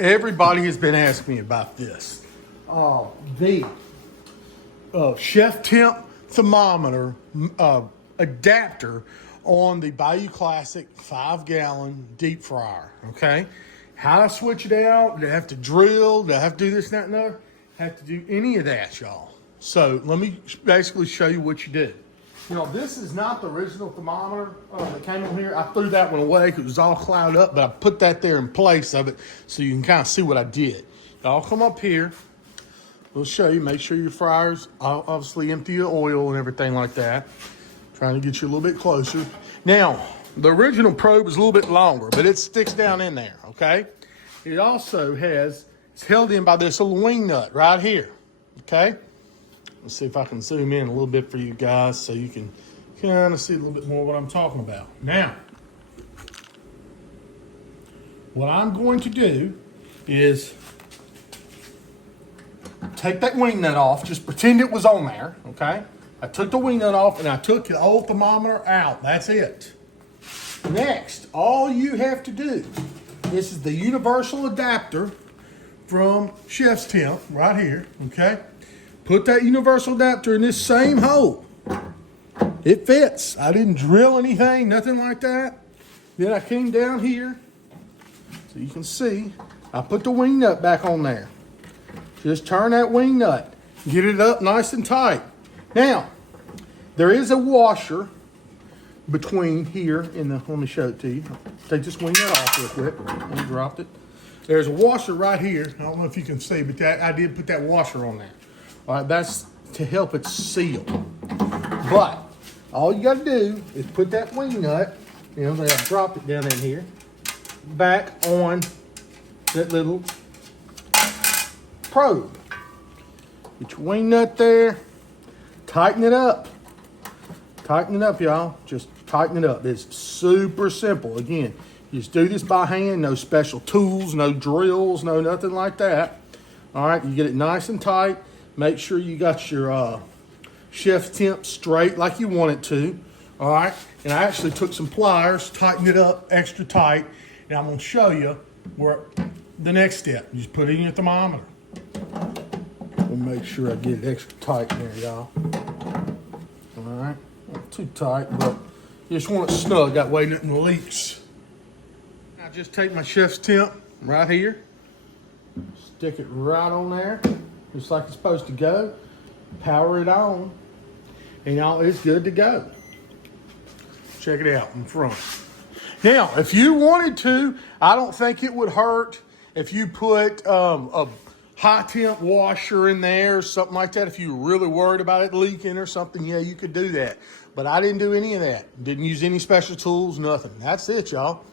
everybody has been asking me about this. The Chef Temp thermometer adapter on the Bayou Classic 5-gallon deep fryer, okay? How to switch it out? Do I have to drill? Do I have to do this, that, and other? Have to do any of that, y'all. So let me basically show you what you do. You know, this is not the original thermometer that came on here. I threw that one away because it was all clouded up, but I put that there in place of it so you can kind of see what I did. Y'all come up here. We'll show you. Make sure your fryer's obviously empty of oil and everything like that. Trying to get you a little bit closer. Now, the original probe is a little bit longer, but it sticks down in there, okay? It also it's held in by this little wing nut right here, okay? Let's see if I can zoom in a little bit for you guys so you can kind of see a little bit more what I'm talking about. Now, what I'm going to do is take that wing nut off. Just pretend it was on there, okay? I took the wing nut off and I took the old thermometer out. That's it. Next, all you have to do, this is the universal adapter from Chef's Temp right here, okay? Put that universal adapter in this same hole. It fits. I didn't drill anything, nothing like that. Then I came down here, so you can see, I put the wing nut back on there. Just turn that wing nut, get it up nice and tight. Now, there is a washer between here and the, let me show it to you. Take this wing nut off real quick. I dropped it. There's a washer right here. I don't know if you can see, but that I did put that washer on there. All right, that's to help it seal. But all you got to do is put that wing nut, you know, I dropped it down in here, back on that little probe. Get your wing nut there. Tighten it up. Tighten it up, y'all. Just tighten it up. It's super simple. Again, you just do this by hand. No special tools, no drills, no nothing like that. All right, you get it nice and tight. Make sure you got your Chef's Temp straight like you want it to. All right, and I actually took some pliers, tightened it up extra tight, and I'm going to show you where the next step. You just put it in your thermometer. We'll make sure I get it extra tight in there, y'all. All right, not too tight, but you just want it snug. That way nothing leaks. I just take my Chef's Temp right here, stick it right on there, just like it's supposed to go. Power it on, and y'all, it's good to go. Check it out in front. Now, if you wanted to, I don't think it would hurt if you put a high temp washer in there or something like that. If you were really worried about it leaking or something, yeah, you could do that. But I didn't do any of that. Didn't use any special tools, nothing. That's it, y'all.